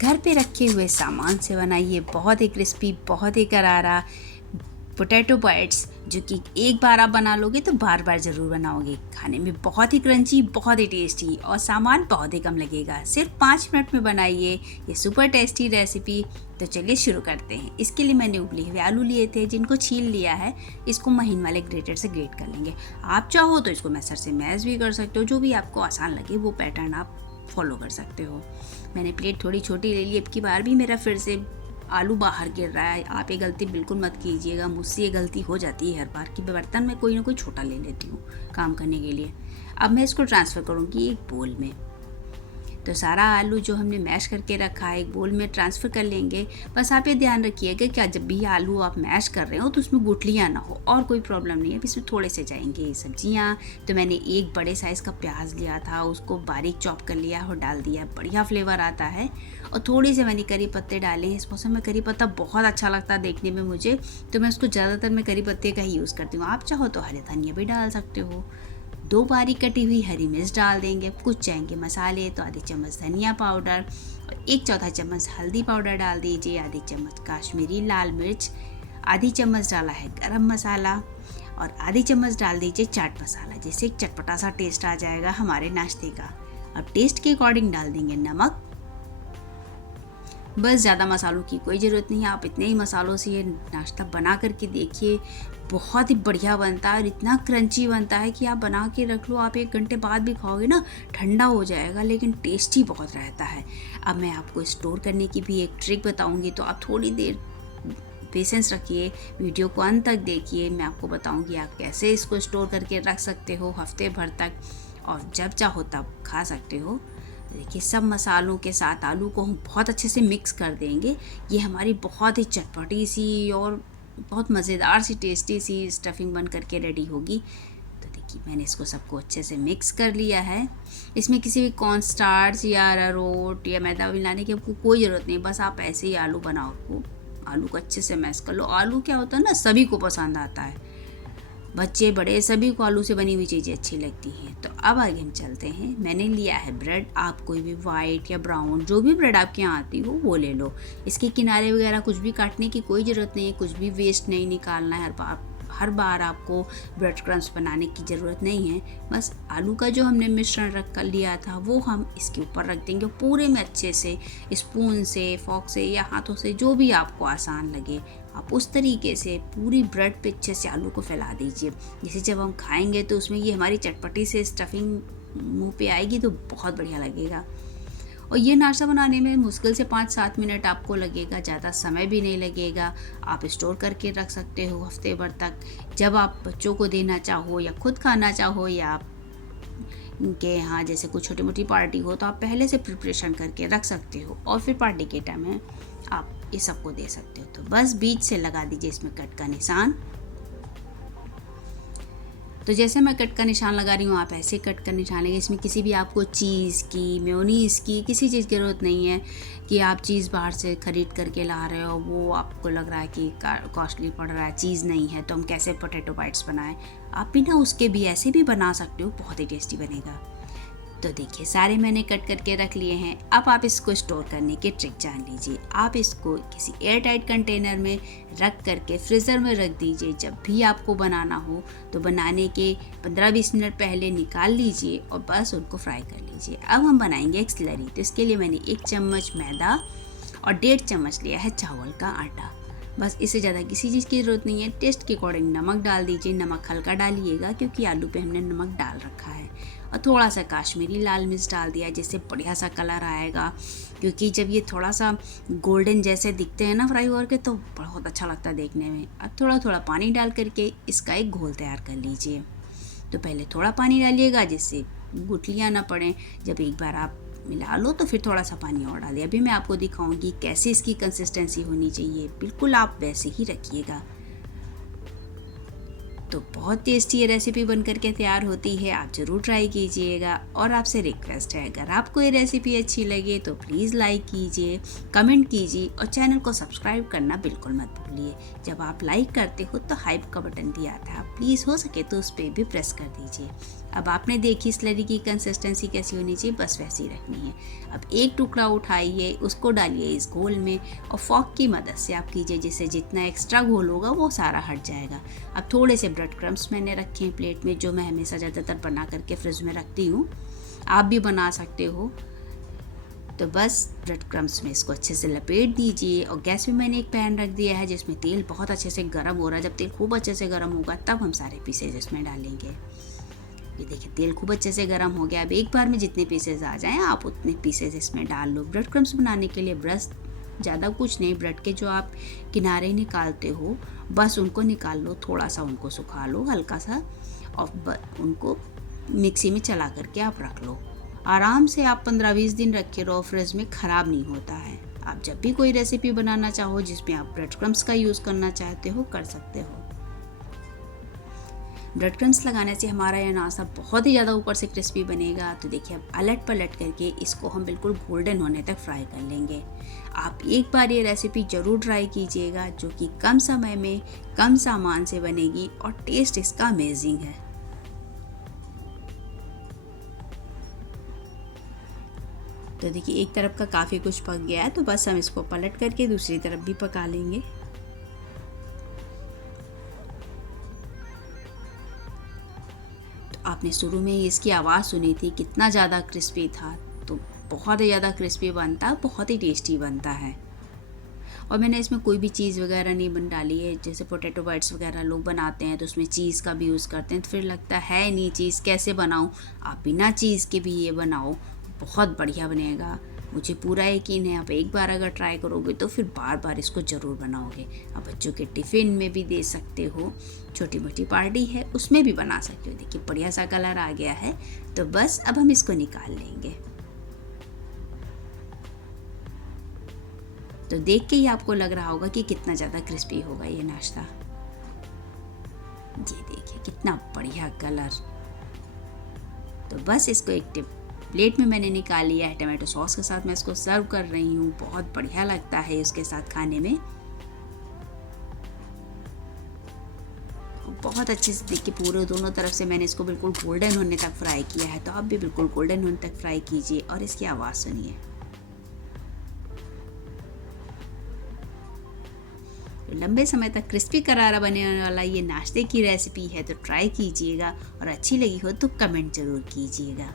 घर पे रखे हुए सामान से बनाइए बहुत ही क्रिस्पी, बहुत ही करारा पोटैटो बाइट्स, जो कि एक बार आप बना लोगे तो बार बार ज़रूर बनाओगे। खाने में बहुत ही क्रंची, बहुत ही टेस्टी और सामान बहुत ही कम लगेगा। सिर्फ 5 मिनट में बनाइए ये सुपर टेस्टी रेसिपी। तो चलिए शुरू करते हैं। इसके लिए मैंने उबले हुए आलू लिए थे, जिनको छील लिया है। इसको महीन वाले ग्रेटर से ग्रेट कर लेंगे। आप चाहो तो इसको मैशर से मैश भी कर सकते हो, जो भी आपको आसान लगे वो पैटर्न आप फॉलो कर सकते हो। मैंने प्लेट थोड़ी छोटी ले ली। अब की बार भी मेरा फिर से आलू बाहर गिर रहा है। आप ये गलती बिल्कुल मत कीजिएगा। मुझसे ये गलती हो जाती है हर बार कि बर्तन में कोई ना कोई छोटा ले लेती हूँ काम करने के लिए। अब मैं इसको ट्रांसफ़र करूँगी एक बोल में। तो सारा आलू जो हमने मैश करके रखा है एक बोल में ट्रांसफ़र कर लेंगे। बस आप ये ध्यान रखिएगा कि जब भी आलू आप मैश कर रहे हो तो उसमें गुठलियाँ ना हो, और कोई प्रॉब्लम नहीं है। अब इसमें थोड़े से जाएंगे ये सब्जियाँ। तो मैंने एक बड़े साइज़ का प्याज लिया था, उसको बारीक चॉप कर लिया और डाल दिया। बढ़िया फ्लेवर आता है। और थोड़ी से मैंने करी पत्ते डाले हैं। इस मौसम में करी पत्ता बहुत अच्छा लगता है देखने में मुझे, तो मैं उसको ज़्यादातर मैं करी पत्ते का ही यूज़ करती हूँ। आप चाहो तो हरे धनिया भी डाल सकते हो। 2 बारीक कटी हुई हरी मिर्च डाल देंगे। कुछ चाहेंगे मसाले तो आधी चम्मच धनिया पाउडर और 1/4 चम्मच हल्दी पाउडर डाल दीजिए। आधी चम्मच काश्मीरी लाल मिर्च, आधी चम्मच डाला है गरम मसाला और आधी चम्मच डाल दीजिए चाट मसाला, जिससे एक चटपटा सा टेस्ट आ जाएगा हमारे नाश्ते का। अब टेस्ट के अकॉर्डिंग डाल देंगे नमक। बस ज़्यादा मसालों की कोई ज़रूरत नहीं है। आप इतने ही मसालों से ये नाश्ता बना करके देखिए, बहुत ही बढ़िया बनता है और इतना क्रंची बनता है कि आप बना के रख लो। आप 1 घंटे बाद भी खाओगे ना, ठंडा हो जाएगा, लेकिन टेस्टी बहुत रहता है। अब मैं आपको स्टोर करने की भी एक ट्रिक बताऊंगी, तो आप थोड़ी देर पेशेंस रखिए, वीडियो को अंत तक देखिए। मैं आपको बताऊंगी आप कैसे इसको स्टोर करके रख सकते हो हफ्ते भर तक, और जब चाहो तब खा सकते हो। देखिए, सब मसालों के साथ आलू को हम बहुत अच्छे से मिक्स कर देंगे। ये हमारी बहुत ही चटपटी सी और बहुत मज़ेदार सी टेस्टी सी स्टफिंग बन करके रेडी होगी। तो देखिए, मैंने इसको सबको अच्छे से मिक्स कर लिया है। इसमें किसी भी कॉर्न स्टार्च या अरारोट या मैदा मिलाने की आपको कोई ज़रूरत नहीं। बस आप ऐसे ही आलू बनाओ, आलू को अच्छे से मैश कर लो। आलू क्या होता है ना, सभी को पसंद आता है, बच्चे बड़े सभी को आलू से बनी हुई चीज़ें अच्छी लगती हैं। तो अब आगे हम चलते हैं। मैंने लिया है ब्रेड। आप कोई भी वाइट या ब्राउन, जो भी ब्रेड आपके यहाँ आती हो वो ले लो। इसके किनारे वगैरह कुछ भी काटने की कोई ज़रूरत नहीं है, कुछ भी वेस्ट नहीं निकालना है। हर बार आपको ब्रेड क्रम्स बनाने की ज़रूरत नहीं है। बस आलू का जो हमने मिश्रण रख कर लिया था वो हम इसके ऊपर रख देंगे पूरे में अच्छे से, स्पून से, फॉक से या हाथों से, जो भी आपको आसान लगे। आप उस तरीके से पूरी ब्रेड पे अच्छे से आलू को फैला दीजिए, जिसे जब हम खाएंगे तो उसमें ये हमारी चटपटी से स्टफिंग मुंह पे आएगी तो बहुत बढ़िया लगेगा। और ये नाश्ता बनाने में मुश्किल से 5-7 मिनट आपको लगेगा, ज़्यादा समय भी नहीं लगेगा। आप स्टोर करके रख सकते हो हफ्ते भर तक। जब आप बच्चों को देना चाहो या खुद खाना चाहो, या आप के यहाँ जैसे कुछ छोटी मोटी पार्टी हो, तो आप पहले से प्रिपरेशन करके रख सकते हो और फिर पार्टी के टाइम में आप ये सबको दे सकते हो। तो बस बीच से लगा दीजिए इसमें कट का निशान। तो जैसे मैं कट का निशान लगा रही हूँ, आप ऐसे कट का निशान लगे। इसमें किसी भी आपको चीज़ की, मेयोनीज़ की, किसी चीज़ की ज़रूरत नहीं है कि आप चीज़ बाहर से ख़रीद करके ला रहे हो, वो आपको लग रहा है कि कॉस्टली पड़ रहा है, चीज़ नहीं है, तो हम कैसे पोटैटो बाइट्स बनाएं। आप बिना उसके भी ऐसे भी बना सकते हो, बहुत ही टेस्टी बनेगा। तो देखिए, सारे मैंने कट करके रख लिए हैं। अब आप इसको स्टोर करने की ट्रिक जान लीजिए। आप इसको किसी एयर टाइट कंटेनर में रख करके फ्रीज़र में रख दीजिए। जब भी आपको बनाना हो तो बनाने के 15-20 मिनट पहले निकाल लीजिए और बस उनको फ्राई कर लीजिए। अब हम बनाएंगे एक स्लरी। तो इसके लिए मैंने 1 चम्मच मैदा और 1.5 चम्मच लिया है चावल का आटा। बस इससे ज़्यादा किसी चीज़ की ज़रूरत नहीं है। टेस्ट के अकॉर्डिंग नमक डाल दीजिए। नमक हल्का डालिएगा क्योंकि आलू पे हमने नमक डाल रखा है। और थोड़ा सा काश्मीरी लाल मिर्च डाल दिया, जिससे बढ़िया सा कलर आएगा। क्योंकि जब ये थोड़ा सा गोल्डन जैसे दिखते हैं ना फ्राई करके, तो बहुत अच्छा लगता है देखने में। अब थोड़ा थोड़ा पानी डाल करके इसका एक घोल तैयार कर लीजिए। तो पहले थोड़ा पानी डालिएगा जिससे गुठलियाँ ना पड़ें। जब एक बार आप मिला लो तो फिर थोड़ा सा पानी और डालिए। अभी मैं आपको दिखाऊंगी कैसे इसकी कंसिस्टेंसी होनी चाहिए। बिल्कुल आप वैसे ही रखिएगा। तो बहुत टेस्टी ये रेसिपी बन करके तैयार होती है। आप ज़रूर ट्राई कीजिएगा। और आपसे रिक्वेस्ट है, अगर आपको ये रेसिपी अच्छी लगे तो प्लीज़ लाइक कीजिए, कमेंट कीजिए और चैनल को सब्सक्राइब करना बिल्कुल मत भूलिए। जब आप लाइक करते हो तो हाइप का बटन भी आता है, आप प्लीज़ हो सके तो उस पर भी प्रेस कर दीजिए। अब आपने देखी स्लरी की कंसिस्टेंसी कैसी होनी चाहिए, बस वैसी रखनी है। अब एक टुकड़ा उठाइए, उसको डालिए इस घोल में और फॉक की मदद से आप कीजिए, जिससे जितना एक्स्ट्रा घोल होगा वो सारा हट जाएगा। अब थोड़े से ब्रेड क्रम्स मैंने रखे हैं प्लेट में, जो मैं हमेशा ज़्यादातर बना करके फ्रिज में रखती हूँ। आप भी बना सकते हो। तो बस ब्रेड क्रम्स में इसको अच्छे से लपेट दीजिए और गैस पे मैंने एक पैन रख दिया है जिसमें तेल बहुत अच्छे से गर्म हो रहा है। जब तेल खूब अच्छे से गर्म होगा तब हम सारे पीसेज इसमें डालेंगे। ये देखिए तेल खूब अच्छे से गर्म हो गया। अब एक बार में जितने पीसेज आ जाएं आप उतने पीसेज इसमें डाल लो। ब्रेड क्रम्स बनाने के लिए ब्रश ज़्यादा कुछ नहीं, ब्रेड के जो आप किनारे निकालते हो बस उनको निकाल लो, थोड़ा सा उनको सुखा लो हल्का सा और उनको मिक्सी में चला करके आप रख लो। आराम से आप 15-20 दिन रखे रहो, फ्रिज में ख़राब नहीं होता है। आप जब भी कोई रेसिपी बनाना चाहो जिसमें आप ब्रेड क्रम्स का यूज़ करना चाहते हो कर सकते हो। ब्रेड क्रम्स लगाने से हमारा यह नाश्ता बहुत ही ज़्यादा ऊपर से क्रिस्पी बनेगा। तो देखिए अब अलट पलट करके इसको हम बिल्कुल गोल्डन होने तक फ्राई कर लेंगे। आप एक बार ये रेसिपी ज़रूर ट्राई कीजिएगा, जो कि कम समय में कम सामान से बनेगी और टेस्ट इसका अमेजिंग है। तो देखिए एक तरफ का काफ़ी कुछ पक गया है, तो बस हम इसको पलट करके दूसरी तरफ भी पका लेंगे। तो आपने शुरू में इसकी आवाज़ सुनी थी, कितना ज़्यादा क्रिस्पी था। तो बहुत ही ज़्यादा क्रिस्पी बनता है, बहुत ही टेस्टी बनता है। और मैंने इसमें कोई भी चीज़ वगैरह नहीं बन डाली है। जैसे पोटैटो बाइट्स वगैरह लोग बनाते हैं तो उसमें चीज़ का भी यूज़ करते हैं, तो फिर लगता है नहीं चीज़ कैसे बनाऊँ। आप बिना चीज़ के भी ये बनाओ, बहुत बढ़िया बनेगा। मुझे पूरा यकीन है आप एक बार अगर ट्राई करोगे तो फिर बार बार इसको ज़रूर बनाओगे। आप बच्चों के टिफ़िन में भी दे सकते हो, छोटी मोटी पार्टी है उसमें भी बना सकते हो। देखिए बढ़िया सा कलर आ गया है। तो बस अब हम इसको निकाल लेंगे। तो देख के ही आपको लग रहा होगा कि कितना ज़्यादा क्रिस्पी होगा ये नाश्ता। ये देखिए कितना बढ़िया कलर। तो बस इसको एक प्लेट में मैंने निकाल लिया है। टमाटो सॉस के साथ मैं इसको सर्व कर रही हूँ। बहुत बढ़िया लगता है इसके साथ खाने में। बहुत अच्छे से देखिए पूरे दोनों तरफ से मैंने इसको बिल्कुल गोल्डन होने तक फ्राई किया है। तो आप भी बिल्कुल गोल्डन होने तक फ्राई कीजिए और इसकी आवाज़ सुनिए। लंबे समय तक क्रिस्पी करारा बनने वाला ये नाश्ते की रेसिपी है, तो ट्राई कीजिएगा और अच्छी लगी हो तो कमेंट ज़रूर कीजिएगा।